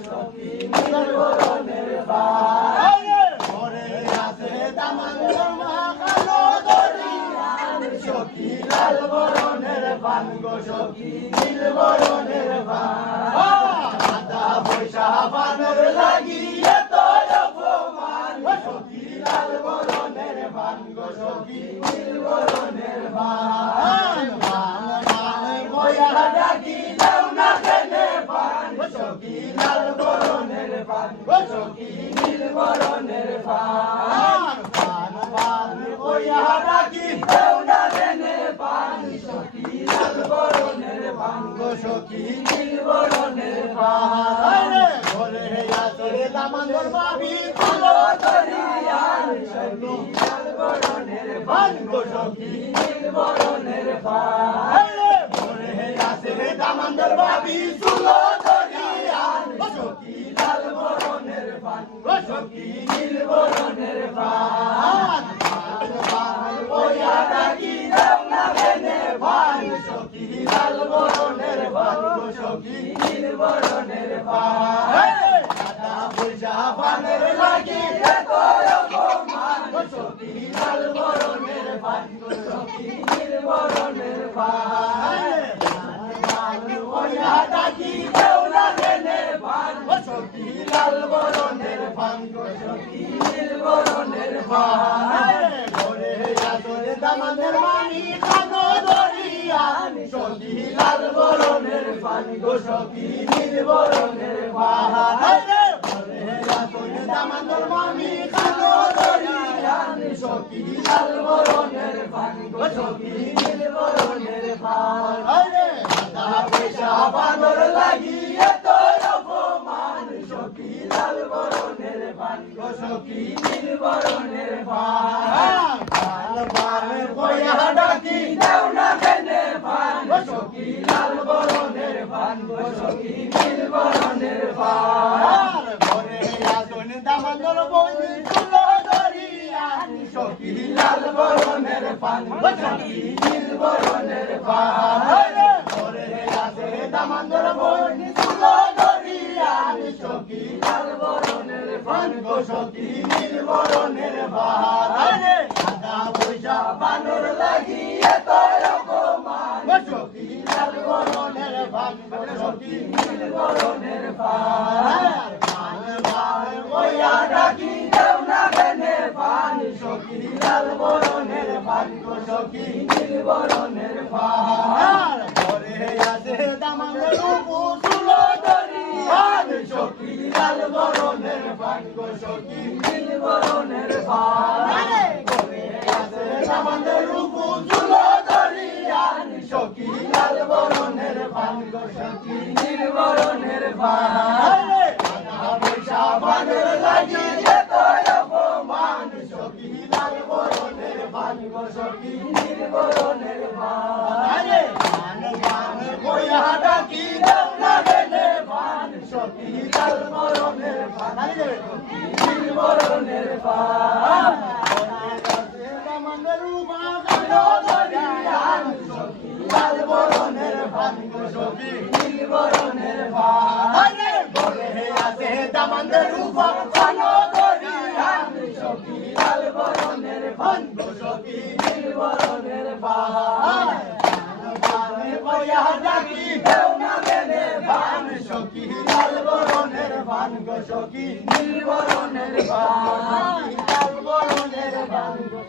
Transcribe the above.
সখী নীল বরণের পান ঘরে আছে দামাঙ্গর মা কালো দরিয়ান সখী লাল বরণের পান গো সখী নীল বরণের পান আদা পয়সা পানের লাগিয়ে তোর অপমান সখী লাল বরণের পান গো সখী নীল বরণের পান বয়া ডাকি দাও না কেনে পান সখী লাল বরণের পান গো সখী নীল বরণের পান বয়া ডাকি দাও না কেনে পান সখী লাল বরণের পান গো সখী নীল বরণের পান ঘরে আছে দামাঙ্গর বাবি তুলো দরিয়ান সখী লাল বরণের পান গো সখী নীল বরণের পান দামাঙ্গর বাবি তুলো দরিয়ান সখী লাল বরণের পান গো সখী নীল বরণের পান বয়া ডাকি দাও না কেনে পান সখী লাল বরণের পান গো সখী নীল বরণের পান আদা পয়সা পানের লাগিয়ে তোর অপমান সখী লাল বরণের পান গো সখী নীল বরণের পান বয়া ডাকি দাও না কেনে পান সখী লাল বরণের পান গো সখী নীল বরণের পান ঘরে আসরে দামানের মানি কালো দরিয়ান সখী লাল বরণের পান গো সখী নীল বরণের পান ঘরে আসরে দামানের মানি কালো দরিয়ান সখী লাল বরণের পান গো সখী নীল বরণের পান পয়সা বানর লাগিয়ে তোর অপমান সখী লাল বরণের পান গো সখী নীল বরণের পান বয়া ডাকি দাও না কেনে পান সখী লাল বরণের পান গো সখী নীল বরণের পান ঘরে আসন দামাঙ্গর বই তুলো দরিয়ান সখী লাল বরণের পান গো সখী নীল বরণের পান দামাঙ্গর বই তুলো দরিয়ান সখী লাল বরণের পান গো সখী নীল বরণের পান আদা পয়সা বানর লাগিয়ে তোর অপমান সখী লাল বরণের পান গো সখী নীল বরণের পান বয়া ডাকি দাও না কেনে পান সখী লাল বরণের পান গো সখী নীল বরণের পান ঘরে আছে দামাঙ্গর তুলো দরিয়ান সখী লাল বরণের পান গো সখী নীল বরণের পান ঘরে আছে দামাঙ্গর তুলো দরিয়ান সখী লাল বরণের পান গো সখী নীল বরণের পান পয়সা বানর লাগিয়ে তোর অপমান সখী লাল বরণের পান গো সখী নীল বরণের পান বয়া ডাকি দাও না কেনে পান সখী লাল বরণের পান নীল বরণের পান লাল বরণের পান গো সখী নীল বরণের পান ঘরে আছে দামাঙ্গের রূপা কালো দরিয়ান সখী লাল বরণের পান গো সখী নীল বরণের পান বয়া ডাকি দাও না কেনে পান সখী লাল বরণের পান গো সখী নীল বরণের পান লাল বরণের পান গো